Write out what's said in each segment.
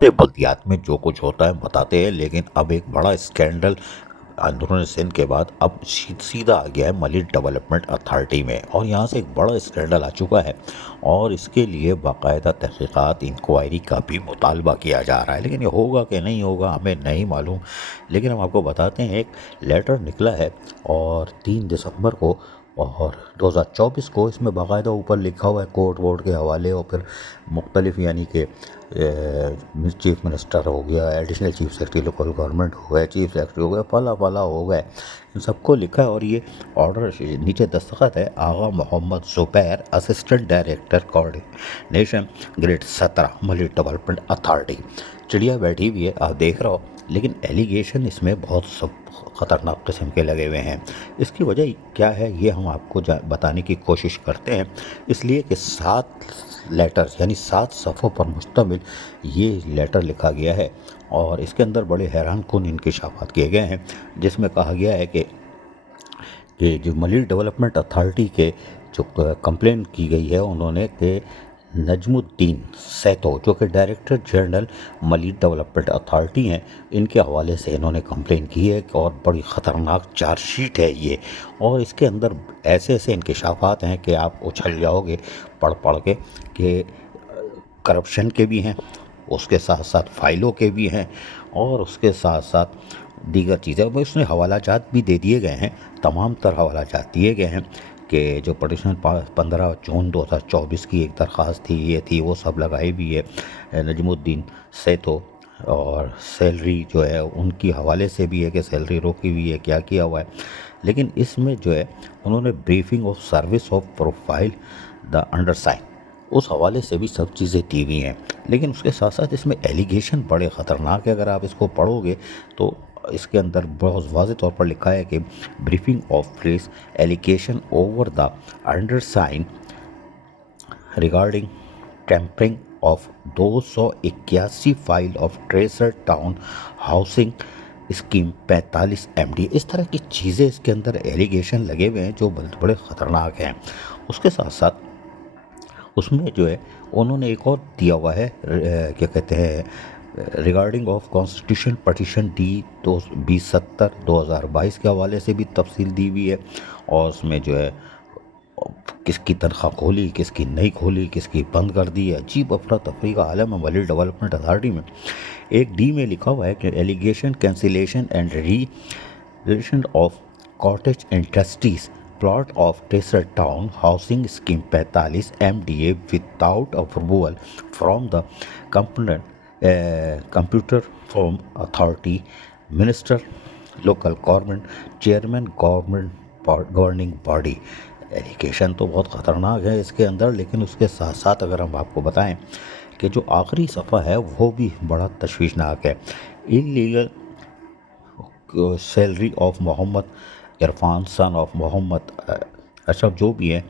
ये बल्दियात में जो कुछ होता है बताते हैं, लेकिन अब एक बड़ा स्कैंडल अंदरूनी सिंध के बाद अब सीधा आ गया है मलिक डेवलपमेंट अथॉरिटी में, और यहाँ से एक बड़ा स्कैंडल आ चुका है और इसके लिए बाकायदा तहकीकात इंक्वायरी का भी मुतालबा किया जा रहा है। लेकिन ये होगा कि नहीं होगा हमें नहीं मालूम, लेकिन हम आपको बताते हैं एक लेटर निकला है और 3 दिसंबर को और 2024 को इसमें बाकायदा ऊपर लिखा हुआ है कोर्ट वोर्ट के हवाले, और फिर मुख्तलिफ यानी कि चीफ मिनिस्टर हो गया, additional chief secretary local government हो गए, चीफ सेक्रेटरी हो गया, फला फला हो गए, इन सबको लिखा है। और ये ऑर्डर नीचे दस्तखत है Agha Mohammad Zubair, assistant director coordination grade 17 Malir development authority. चिड़िया बैठी हुई है, आप देख रहे हो, लेकिन एलिगेशन इसमें बहुत सब ख़तरनाक किस्म के लगे हुए हैं। इसकी वजह क्या है ये हम आपको बताने की कोशिश करते हैं, इसलिए कि 7 लेटर्स यानी 7 सफ़ों पर मुश्तमिल ये लेटर लिखा गया है और इसके अंदर बड़े हैरान कुन इंकशाफात किए गए हैं, जिसमें कहा गया है कि जो मलिक डेवलपमेंट अथॉरिटी के जो कंप्लेन की गई है उन्होंने कि नजमुद्दीन सैतो जो कि director general Malir development authority हैं, इनके हवाले से इन्होंने कंप्लेन की है और बड़ी ख़तरनाक चार्जशीट है ये। और इसके अंदर ऐसे ऐसे इंकशाफात हैं कि आप उछल जाओगे पढ़ पढ़ के कि करप्शन के भी हैं, उसके साथ साथ फ़ाइलों के भी हैं, और उसके साथ साथ दीगर चीज़ें उसमें हवाला जात भी दे दिए गए हैं। तमाम तर हवाला जात दिए गए हैं कि जो पटिशन 15 जून 2024 की एक दरख्वास्त थी ये थी, वो सब लगाई भी है नजमुद्दीन सैतो, और सैलरी जो है उनकी हवाले से भी है कि सैलरी रोकी हुई है, क्या किया हुआ है। लेकिन इसमें जो है उन्होंने briefing of service of profile the undersigned उस हवाले से भी सब चीज़ें दी हुई हैं। लेकिन उसके साथ साथ इसमें एलिगेशन बड़े ख़तरनाक है, अगर आप इसको पढ़ोगे तो इसके अंदर बहुत वाज़ेह तौर पर लिखा है कि briefing of press allegation over the undersign regarding tempering of 281 file of Taiser Town housing scheme 45 MD। इस तरह की चीज़ें इसके अंदर एलिगेशन लगे हुए हैं जो बड़े ख़तरनाक हैं। उसके साथ साथ उसमें जो है उन्होंने एक और दिया हुआ है क्या कहते हैं regarding of constitution petition D 2070 2022 के हवाले से भी तफसील दी हुई है। और उसमें जो है किसकी तनख्वाह खोली, किसकी नहीं खोली, किसकी बंद कर दी है, अजीब अफरा तफरी का आलम है मलिक डेवलपमेंट अथॉरिटी में। एक D में लिखा हुआ है कि allegation cancellation and relation of cottage industries plot of Taiser Town housing scheme 45 MDA without approval from the computer form authority minister local government chairman governing body. Allegation तो बहुत ख़तरनाक है इसके अंदर, लेकिन उसके साथ साथ अगर हम आपको बताएं कि जो आखिरी सफ़ा है वो भी बड़ा तशवीशनाक है। Illegal salary of Mohammad Irfan son of Mohammad Ashraf जो भी है,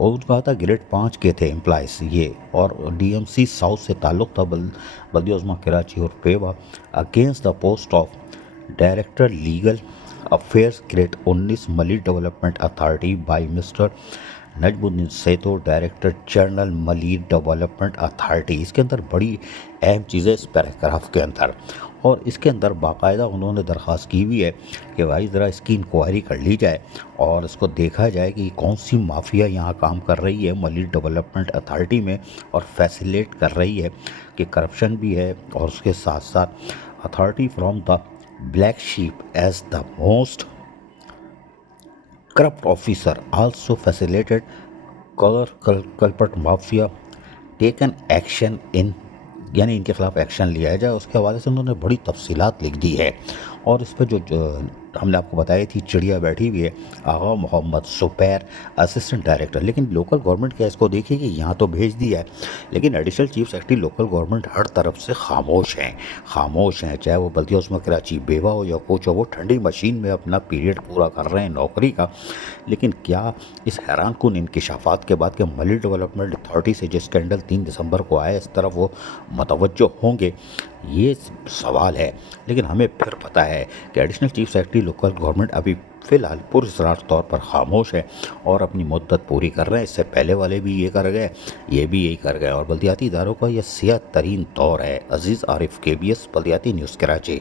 और कहा था ग्रेड 5 के थे एम्प्लॉइज़ ये, और DMC साउथ से ताल्लुक़ था बल्दिया उज़्मा कराची और पेवा, against the post of director legal affairs grade 19 Malir development authority by mister Najmuddin सैतो director general Malir development authority. इसके अंदर बड़ी अहम चीज़ें इस पैराग्राफ के अंदर, और इसके अंदर बाकायदा उन्होंने दरख्वास्त की हुई है कि भाई ज़रा इसकी इंक्वायरी कर ली जाए और इसको देखा जाए कि कौन सी माफिया यहाँ काम कर रही है मलिक डेवलपमेंट अथॉरिटी में और फैसिलेट कर रही है कि करप्शन भी है, और उसके साथ साथ authority from the black sheep as the most corrupt officer also facilitated culprit mafia taken action in, यानी इनके खिलाफ एक्शन लिया जाए, उसके हवाले से उन्होंने बड़ी तफसीलात लिख दी है। और इस पर जो हमने आपको बताई थी चिड़िया बैठी हुई है आगा मोहम्मद ज़ुबैर असिस्टेंट डायरेक्टर, लेकिन लोकल गवर्नमेंट क्या इसको देखिए कि यहाँ तो भेज दिया है, लेकिन additional chief secretary local government हर तरफ से खामोश हैं, चाहे वो बल्दिया उस्मा कराची बेवा हो या कुछ हो, वो ठंडी मशीन में अपना पीरियड पूरा कर रहे हैं नौकरी का। लेकिन क्या इस हैरान कुन इंकशाफात के बाद कि मलिक डेवलपमेंट अथॉरिटी से जो स्कैंडल 3 दिसंबर को आया इस तरफ वो मतवज्जो होंगे, ये सवाल है। लेकिन हमें फिर पता है कि additional chief secretary local government अभी فی الحال پراسرار طور پر خاموش ہیں اور اپنی مدت پوری کر رہے ہیں. اس سے پہلے والے بھی یہ کر گئے، یہ بھی یہی کر گئے، اور بلدیاتی اداروں کا یہ سیاہ ترین دور ہے. عزیز عارف، KBS بلدیاتی نیوز، کراچی.